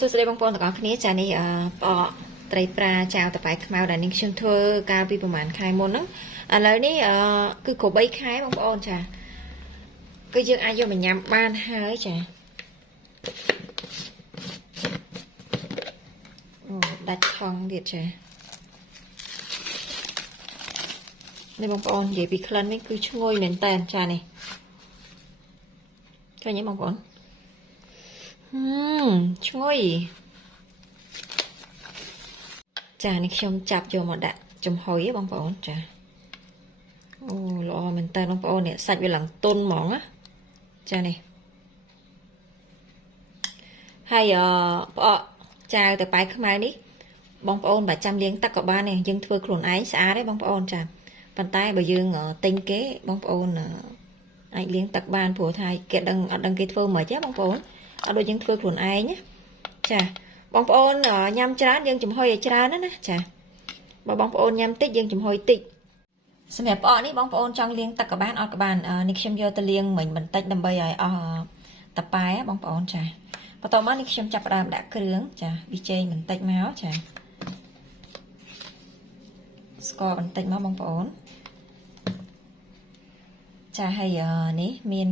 សួស្តីបងប្អូនទាំងអស់គ្នាចានេះផ្អកត្រីប្រាចៅតប៉ែខ្មៅដែលនាងខ្ញុំធ្វើកាលពីប្រហែលខែមុនហ្នឹងឥឡូវនេះគឺគ្រប់3ខែបងប្អូនចាគឺយើងអាចយកមកញ៉ាំបានហើយចាអូដាច់ថងទៀតចានេះបងប្អូននិយាយពីក្លិននេះគឺឈ្ងុយមែនតើចានេះឃើញទេបងប្អូនឈ្ងុយចានេះខ្ញុំចាប់យកមកដាក់ចំហុយបងប្អូនចាអូល្អមែនតើបងប្អូននេះសាច់វាឡើងទន់ហ្មងណាចានេះហើយផ្អកចាវទៅប៉ែខ្មៅនេះបងប្អូនបើចាំលាងទឹកក៏បានដែរយើងធ្វើខ្លួនឯងស្អាតទេបងប្អូនចាប៉ុន្តែបើយើងទិញគេបងប្អូនអាចលាងទឹកបានព្រោះថាគេដឹងអត់ដឹងគេធ្វើមិនទេបងប្អូនអត់ដូចយើងធ្វើខ្លួនឯងណាចាបងប្អូនញ៉ាំច្រើនយើងចំហុយឲ្យច្រើនណាចាបើបងប្អូនញ៉ាំតិចយើងចំហុយតិចសម្រាប់ផ្អកនេះបងប្អូនចង់លាងទឹកក៏បានអត់ក៏បាននេះខ្ញុំយកទៅលាងមិញបន្តិចដើម្បីឲ្យអស់តប៉ែបងប្អូនចាបន្ទាប់មកនេះខ្ញុំចាប់ផ្ដើមដាក់គ្រឿងចាវាចេញបន្តិចមកចាស្ករបន្តិចមកបងប្អូនចាហើយនេះមាន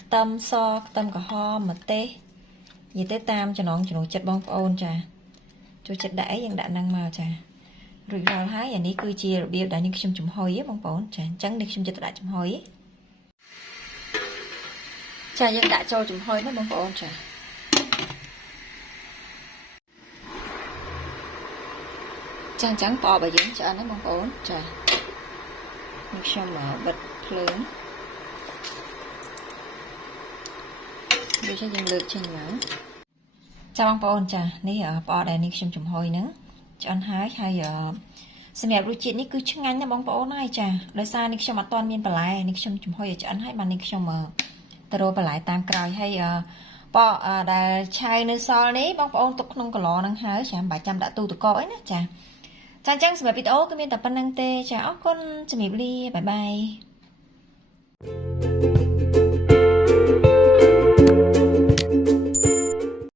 ខ្ទឹមសខ្ទឹមក្រហមម្ទេសនិយាយទៅតាមចំណង់ចំណូលចិត្តបងប្អូនចាចូលចិត្តដាក់អីយើងដាក់ហ្នឹងមកចារួចរាល់ហើយអានេះគឺជារបៀបដែលនេះខ្ញុំចំហុយបងប្អូនចាអញ្ចឹងនេះខ្ញុំចិត្តដាក់ចំហុយចាយើងដាក់ចូលចំហុយណាបងប្អូនចាចឹងផ្អកបើយើងឆ្អិនណាបងប្អូនចានេះខ្ញុំបិទភ្លើងវាចេះយើងលើកចេញមកចាបងប្អូនចានេះផ្អកដែលនេះខ្ញុំចំហុយហ្នឹងឆ្អិនហើយសម្រាប់រសជាតិនេះគឺឆ្ងាញ់ណាបងប្អូនហើយចាដោយសារនេះខ្ញុំអត់ទាន់មានបន្លែនេះខ្ញុំចំហុយឲ្យឆ្អិនហើយបាននេះខ្ញុំទៅរកបន្លែតាមក្រោយហើយផ្អកដែលឆៅនៅសល់នេះបងប្អូនទុកក្នុងកន្លហ្នឹងហើយចាមិនបាច់ចាំដាក់ទូទឹកកកអីណាចាអញ្ចឹងសម្រាប់វីដេអូគឺមានតែប៉ុណ្្នឹងទេចាអរគុណជំរាបលាបាយបាយ